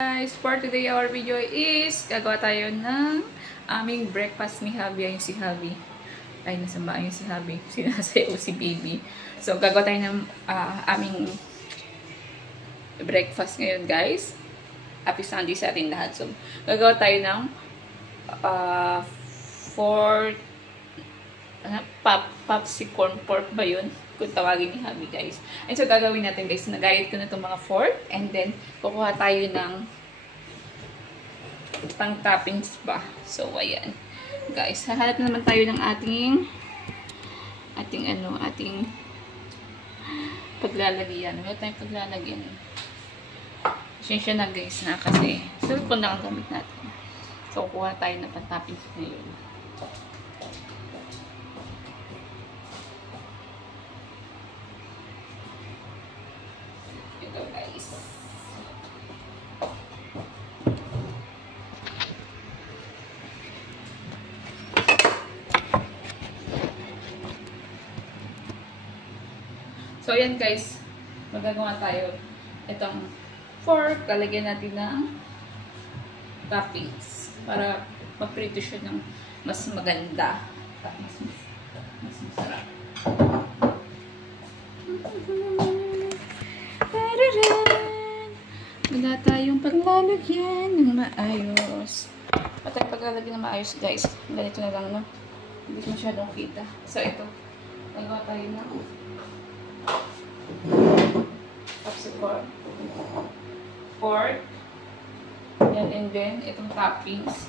Guys, for today our video is gagawa tayo ng aming breakfast ni Habi. Ayun si Habi. Ay, nasamba ayun si Habi. Sinasayaw si Baby. So, gagawa tayo ng aming breakfast ngayon, guys. Happy Sunday sa ating lahat. So, gagawa tayo ng popsicorn pork ba yun? Kung tawagin ni Habi, guys. And so, gagawin natin, guys. Nagayat ko na itong mga fork. And then, kukuha tayo ng pang-toppings pa. So, ayan. Guys, hahanap naman tayo ng ating paglalagyan. Wala tayong paglalagyan. Pasensya na, guys, na kasi cellphone lang ang gamit natin. So, kukuha tayo ng pang-toppings ngayon. So, ayan guys, magagawa tayo itong fork, lalagyan natin ng toppings para maprito siya ng mas maganda at mas masarap. Wala tayong paglalagyan ng maayos. Wala tayong paglalagyan ng maayos, guys. Ganito na lang, no? Hindi masyadong kita. So, ito. Magawa tayo ng popsicorn pork. Yan, and then itong toppings.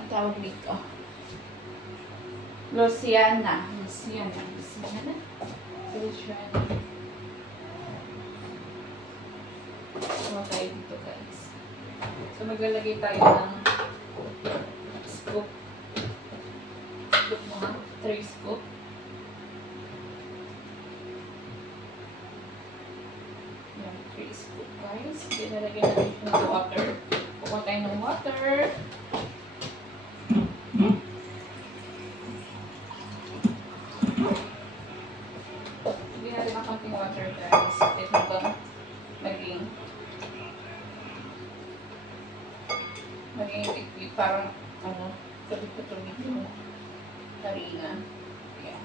Ang tawag dito, Louisiana. So, tayo dito, guys. So, maglalagay tayo ng scoop mo, ha? 3 scoop. Yan, 3 scoop, guys. Pinalagyan natin ng water. Kukuha tayo ng water. Hindi natin ang konting water, guys. Ito bang maging liquid, parang tubig yung harina. Ayan.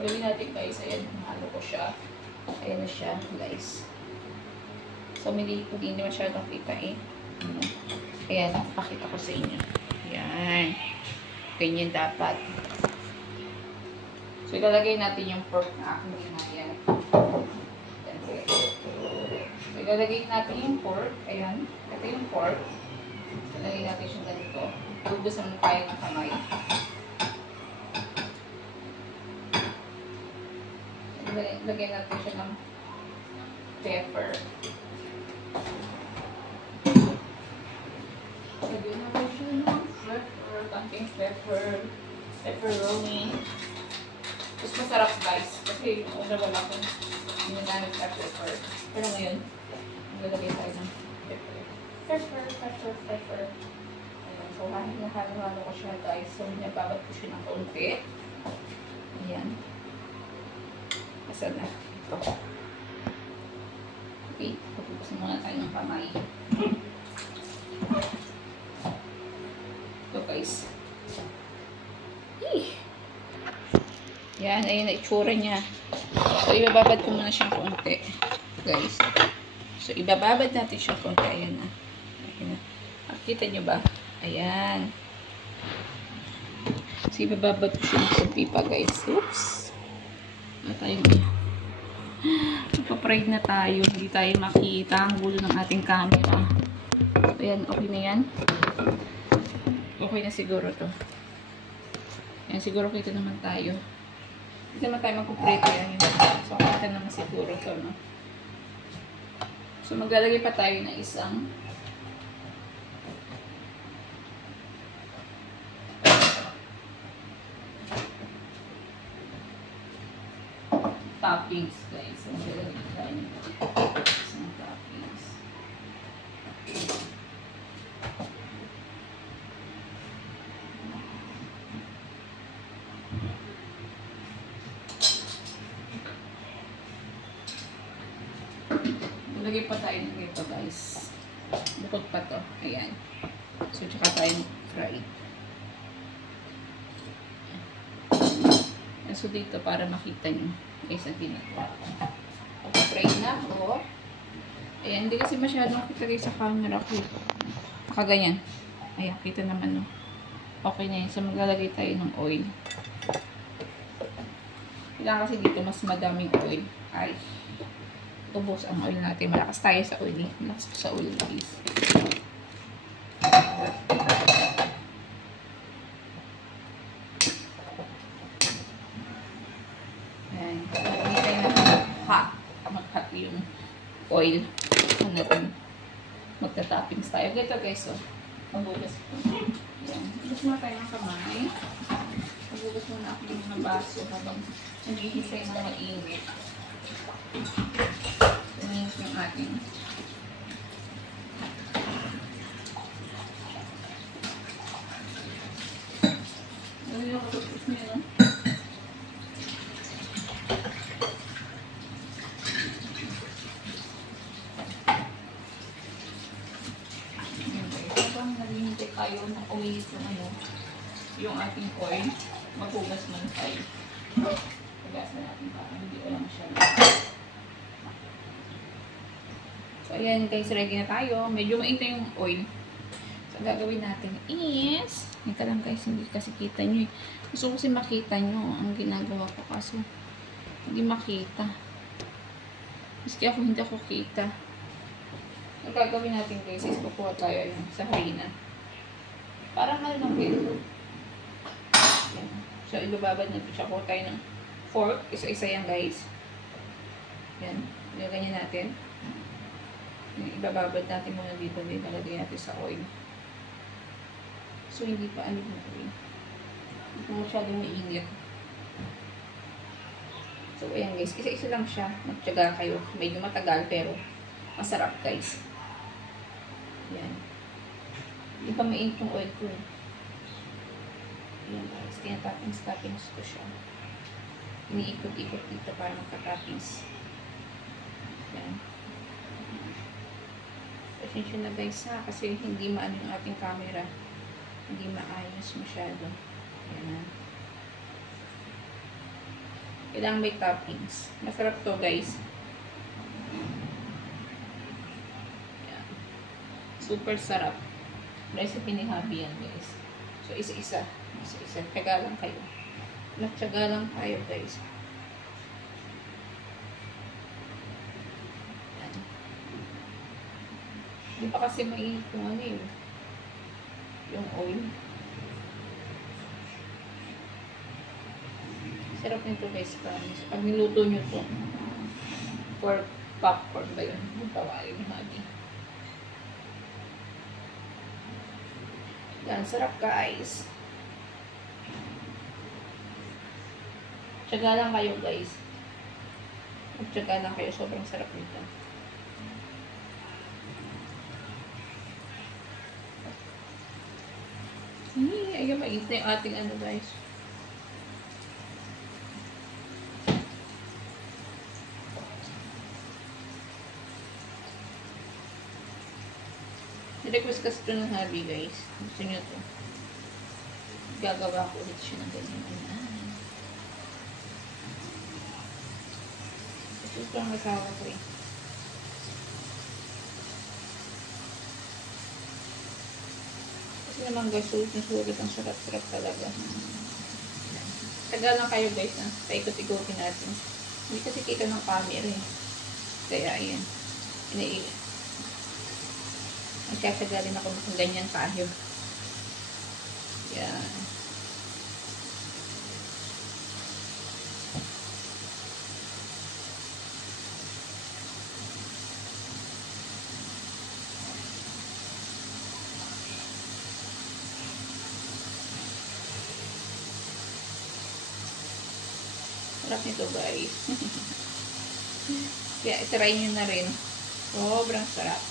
Gawin natin, guys. Ayan, mahalo ko siya. Ayan na siya, guys. So, hindi masyadong kita eh. Ayan, pakita ko sa inyo. Ayan. Ganyan dapat. So, ilalagay natin yung pork na aking ginaya. So, ilalagay natin yung pork. Ayan. Ito yung pork. Ilalagay natin siya ganito. Tubusan mo tayo ng kamay. Ilalagay natin siya ng pepper. Ilalagay natin siya ng pepper. Konting pepper. Pepperoni. Mas masarap, guys. Kasi wala akong ginagamit sa pepper. Pero ngayon, maglalagay tayo ng pepper. Pepper. Ayan. So, halo ko siya, guys. So, nababad ko siya ng kaunti. Ayan. Asan na? Ito. Okay. Pupusin muna tayo ng kamay. Ito, guys. Yan, ayun na itsura niya. So, ibababad ko muna siyang konti, guys. So, ibababad natin siyang konti. Ayan na. Ayan na. Nakita niyo ba? Ayan. So, ibababad ko siyang konti pa, guys. Oops. Wala tayong ipapride na tayo. Hindi tayo makita ang gulo ng ating camera. So, ayan. Okay na yan. Okay na siguro to. Ayan, siguro kita naman tayo. Hindi naman tayo magpuprito yan. So, kita naman siguro to, no? So, maglalagay pa tayo ng isang toppings, guys. So, maglalagay tayo ng isang toppings. Lagay pa tayo ng ito guys. Bukod pa to. Ayan. So, tsaka tayo fry. So, dito para makita nyo. Guys, ang ginagawa ko. Fry na ako. Ayan, hindi kasi masyadong kita guys sa camera ko. Nakaganyan. Ayan, kita naman no. Okay na yun. So, maglalagay tayo ng oil. Kailangan kasi dito mas madaming oil. Ay, ubos ang oil natin. Malakas tayo sa oil. Malakas ko sa oil guys. Ayan. Lagay tayo ng hot. Mag-hot yung oil. Magta-toppings tayo. Ganito guys, oh. Magugas ko. Ayan. Magugas muna tayo ng kamay. Magugas muna ako ng mga baso habang naghihintay ng mainit. Mainit yung ating ano yung kapatid niya, no? Tayo na umilis yung ano, yung ating oil, maghugas man tayo. Hugas na natin para hindi ulang siya. So, ayan guys, ready na tayo. Medyo mainit yung oil. So, gagawin natin is, ito lang guys, hindi kasi kita nyo eh. Gusto ko kasi makita nyo ang ginagawa ko kaso hindi makita. Maski ako hindi ako kita. Ang gagawin natin guys is kukuha tayo sa harina. Parang ano lang din. So, ibababad natin siya. Kuha tayo ng fork. Isa-isa yan, guys. Yan. Ganyan natin. Ibababad natin muna dito. Nalagay natin sa oil. So, hindi pa ano yung oil. Hindi pa masyadong mainit. So, ayan, guys. Isa-isa lang siya. Magtyaga kayo. Medyo matagal, pero masarap, guys. Yan. Hindi pa mainit yung oil ko eh. Ayan guys, tinatappings ko siya. Iniikot-ikot dito para magka-toppings. Ayan. Pasensya na guys ha, kasi hindi maano yung ating camera. Hindi maayos masyado. Ayan ha. Kailangan may toppings. Masarap to guys. Ayan. Super sarap. Recipe ni Habi yan guys. So, isa-isa. Isa-isa. Tiyaga lang kayo. Magtiyaga lang tayo guys. Yan. Hindi pa kasi mainit yung ano yun. Yung oil. Sarap nito guys. Pag niluto nyo to. For popcorn ba yun? Tawarin ni Habi. Yan, sarap guys. Tiyaga lang kayo guys. Tiyaga lang kayo. Sobrang sarap nito. Ayun, mainit na yung ating ano guys. Request kasi ito ng Habi guys. Gusto nyo ito. Gagawa ko ulit siya ng ganyan. Ito ang asawa ko eh. Kasi naman guys, sulit na sulit. Ang sarap-sarap talaga. Taga lang kayo guys na. Paikot-ikotin natin. Hindi kasi kita ng camera eh. Kaya ayan. Nagsasaga rin ako kung ganyan tayo. Yan. Sarap nito guys. Kaya itry nyo na rin. Sobrang sarap.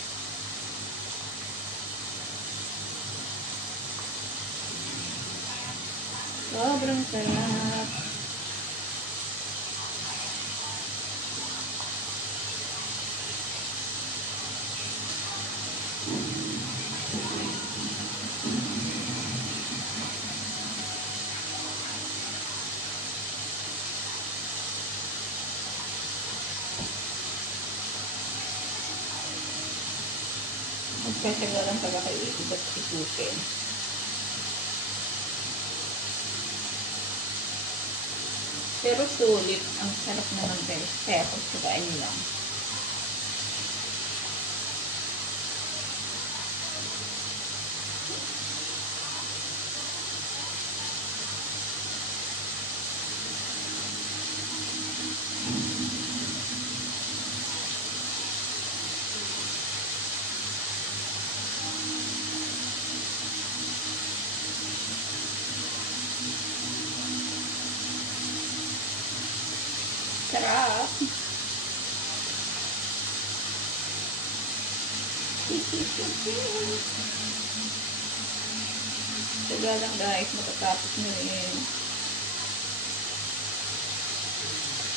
Sobrang sarap. Special lang talaga kayo ikutin. Pero sulit. Ang sarap naman guys. Kaya pagsagaan nyo lang. Sarap. Taga lang guys, matatapos nyo yun.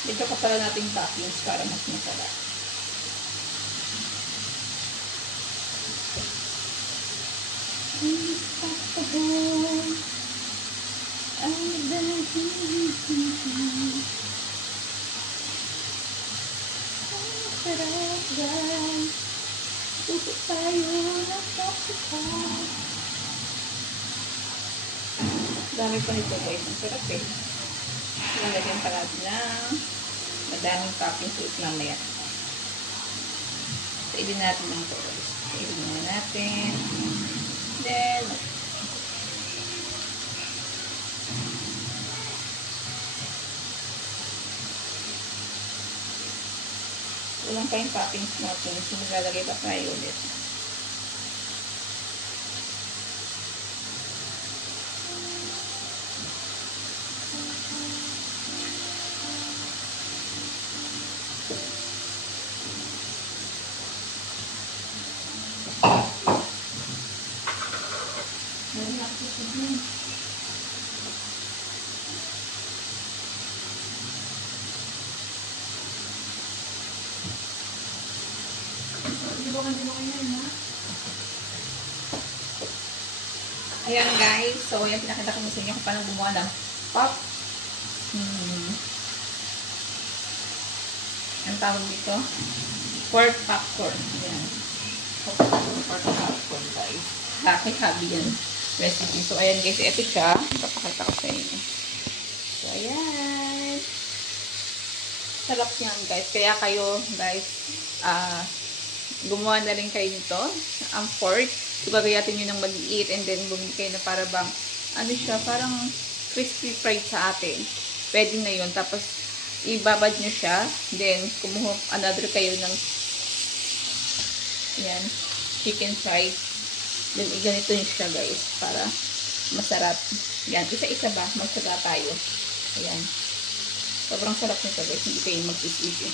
Dito ka pala natin toppings para mas masarap. Sarap guys. Puso tayo nagkakasal. Dami pa nito guys. Ang sarap eh. Lalagyan pa natin ng madaming toppings ulit mamaya. Saibin natin ng ito guys. Saibin na natin. Then, walang pa yung toppings natin. So, maglalagay pa tayo ulit. Ayan guys, so ayan pinakita ko sa inyo kung paano gumawa ng pop. Ang tawag dito, pork popcorn. Ayan. Pork popcorn guys. Kay-habi yan recipe. So ayan guys, ito siya. Papakita ko sa inyo. So ayan. Sarap yan guys. Kaya kayo guys, gumawa na rin kayo nito. Ang pork. So, gagayatin nyo ng mag-iit and then bumili kayo na para bang, ano siya, parang crispy fried sa atin. Pwede na yun. Tapos, ibabad nyo siya. Then, kumuha another kayo ng, yan, chicken fried. Then, iganito nyo siya guys, para masarap. Yan, isa-isa ba? Magsaga tayo. Ayan. Sobrang sarap nito guys. Hindi kayo mag-isip.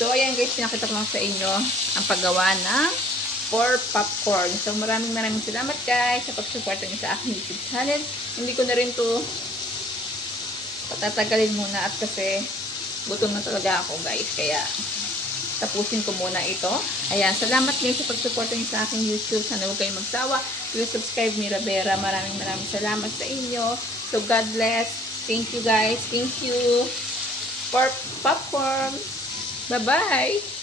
So, ayan guys, pinakita ko lang sa inyo ang paggawa ng pork popcorn. So, maraming salamat guys sa pag-support niyo sa aking YouTube channel. Hindi ko na rin to patatagalin muna at kasi gutom na talaga ako guys. Kaya, tapusin ko muna ito. Ayan, salamat guys sa pag-support niyo sa aking YouTube. Sana huwag kayong magsawa. Please subscribe Mira Vera. Maraming salamat sa inyo. So, God bless. Thank you guys. Thank you. Pork popcorn. Bye-bye.